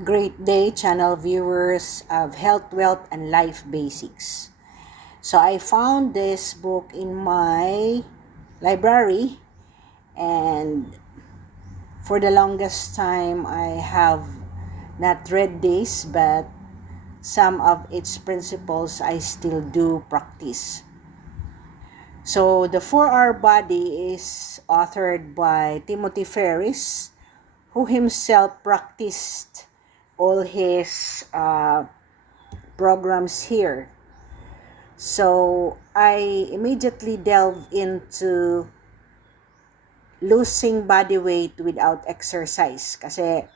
Great day, channel viewers of Health, Wealth, and Life Basics. So I found this book in my library, and for the longest time I have not read this, but some of its principles I still do practice. So the 4-Hour Body is authored by Timothy Ferriss, who himself practiced all his programs here. So I immediately delved into losing body weight without exercise. Kasi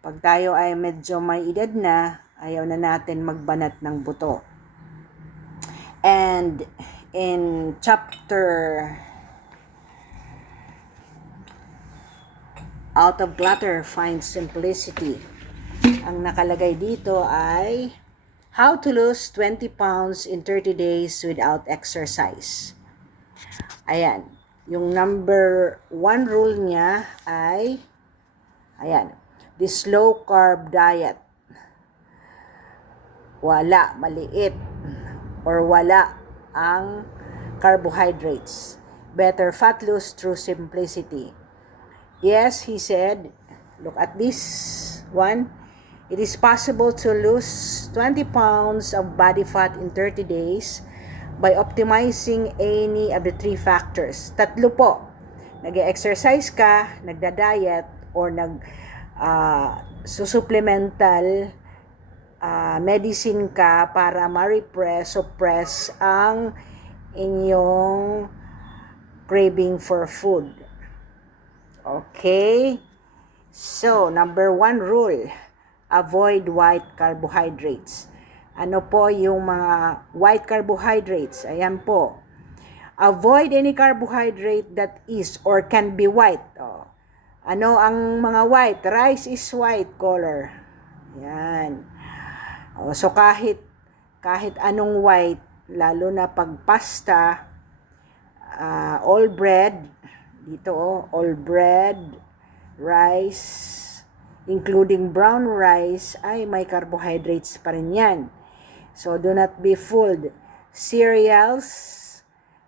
pag tayo ay medyo may edad na, ayaw na natin magbanat ng buto. And in chapter Out of Clutter, Find Simplicity, ang nakalagay dito ay How to lose 20 pounds in 30 days without exercise. Ayan. Yung number 1 rule niya ay, ayan, the slow carb diet. Wala, maliit, or wala ang carbohydrates. Better fat loss through simplicity. Yes, he said, look at this one. It is possible to lose 20 pounds of body fat in 30 days by optimizing any of the 3 factors. Tatlo po. Nag-exercise ka, nagda-diet, or susupplemental medicine ka para suppress ang inyong craving for food. Okay? So, number 1 rule, avoid white carbohydrates. Ano po yung mga white carbohydrates? Ayan po. Avoid any carbohydrate that is or can be white. Oh. Ano ang mga white? Rice is white color. Yan. Oh, so kahit anong white, lalo na pag pasta, all bread, dito all bread, rice, including brown rice, ay may carbohydrates pa rin yan. So, do not be fooled. Cereals,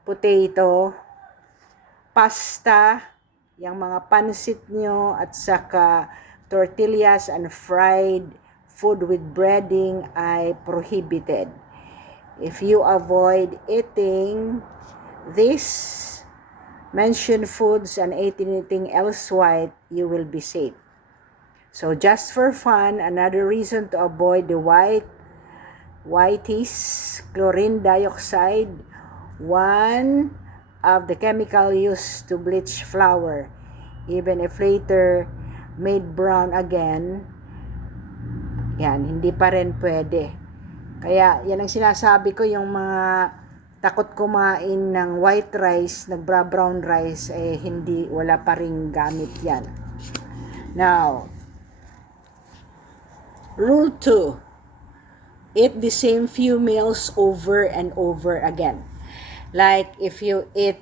potato, pasta, yung mga pansit nyo, at saka tortillas and fried food with breading ay prohibited. If you avoid eating this mentioned foods and anything else white, you will be safe. So just for fun, another reason to avoid the whiteys, chlorine dioxide, one of the chemical used to bleach flour, even if later made brown again, yan, hindi pa rin pwede. Kaya yan ang sinasabi ko, yung mga takot kumain ng white rice, brown rice, wala pa rin gamit yan. Now, Rule 2, eat the same few meals over and over again. Like if you eat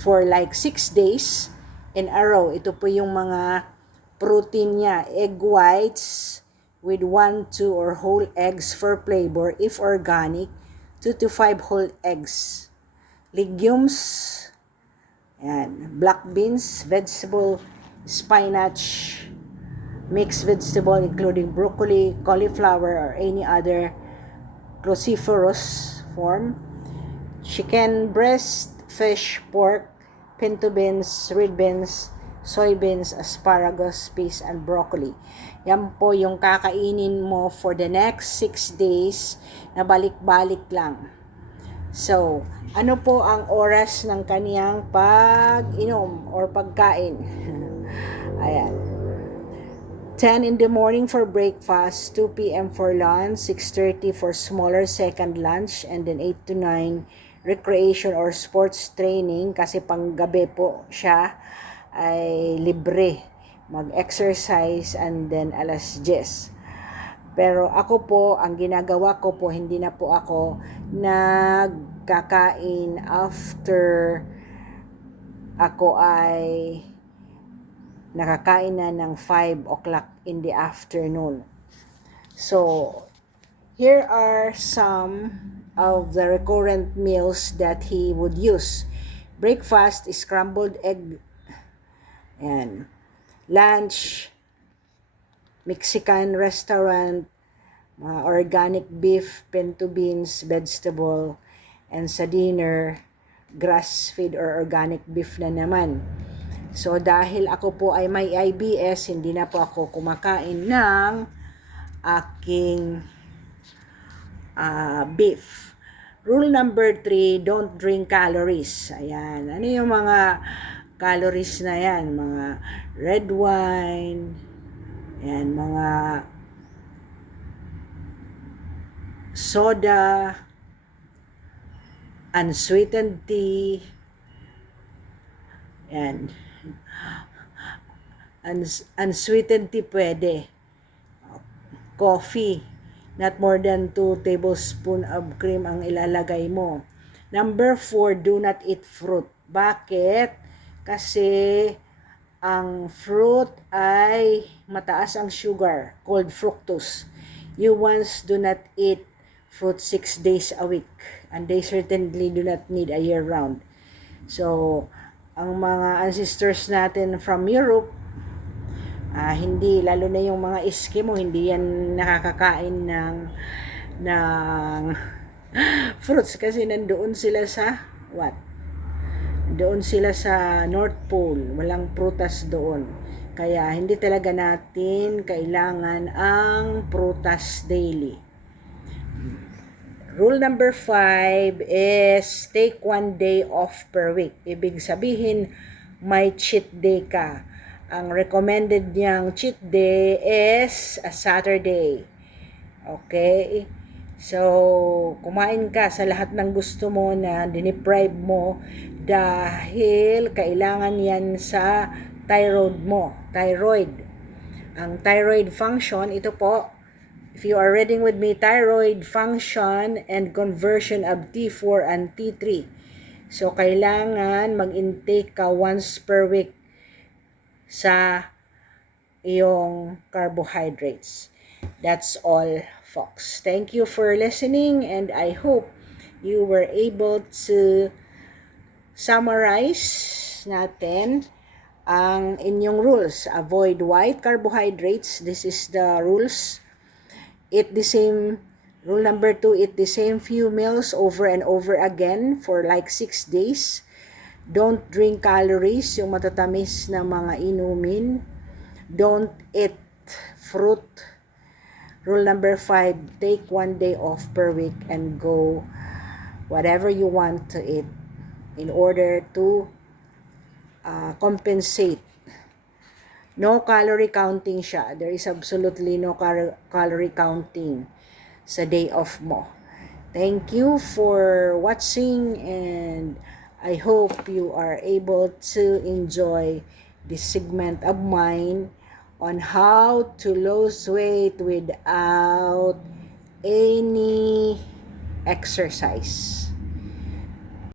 for like 6 days in a row, ito po yung mga protein niya. Egg whites with 1, 2, or whole eggs for flavor. If organic, 2 to 5 whole eggs. Legumes, yan, black beans, vegetable, spinach, mixed vegetable including broccoli, cauliflower, or any other cruciferous form, chicken breast, fish, pork, pinto beans, red beans, soybeans, asparagus, peas, and broccoli. Yan po yung kakainin mo for the next 6 days na balik-balik lang. So, ano po ang oras ng kaniyang pag-inom or pagkain? Ayan. 10 in the morning for breakfast, 2 p.m. for lunch, 6:30 for smaller second lunch, and then 8 to 9 recreation or sports training, kasi panggabi po siya ay libre mag-exercise, and then alas 10. Pero ako po, ang ginagawa ko po, hindi na po ako nagkakain after ako ay nakakain na ng 5 o'clock in the afternoon. So, here are some of the recurrent meals that he would use. Breakfast, scrambled egg, and lunch, Mexican restaurant, organic beef, pinto beans, vegetable, and sa dinner, grass-fed or organic beef na naman. So, dahil ako po ay may IBS, hindi na po ako kumakain ng aking beef. Rule number 3, don't drink calories. Ayan. Ano yung mga calories na yan? Mga red wine, ayan, mga soda, unsweetened tea, and unsweetened tea pwede. Coffee, not more than 2 tablespoons of cream ang ilalagay mo. Number 4, do not eat fruit. Bakit? Kasi ang fruit ay mataas ang sugar, called fructose. You once do not eat fruit 6 days a week, and they certainly do not need a year round. So, ang mga ancestors natin from Europe, hindi, lalo na yung mga Eskimo, hindi yan nakakakain ng fruits kasi nandoon sila sa doon sila sa North Pole, walang prutas doon. Kaya hindi talaga natin kailangan ang prutas daily. Rule number 5 is take 1 day off per week. Ibig sabihin, may cheat day ka. Ang recommended niyang cheat day is a Saturday. Okay? So, kumain ka sa lahat ng gusto mo na diniprive mo dahil kailangan yan sa thyroid mo. Thyroid. Ang thyroid function, ito po, if you are reading with me, thyroid function and conversion of T4 and T3. So, kailangan mag-intake ka once per week sa iyong carbohydrates. That's all, folks. Thank you for listening, and I hope you were able to summarize natin ang inyong rules. Avoid white carbohydrates. This is the rules. Eat the same, rule number 2, eat the same few meals over and over again for like 6 days. Don't drink calories, yung matatamis na mga inumin. Don't eat fruit. Rule number 5, take 1 day off per week and go whatever you want to eat in order to compensate. No calorie counting siya. There is absolutely no calorie counting sa day off mo. Thank you for watching, and I hope you are able to enjoy this segment of mine on how to lose weight without any exercise.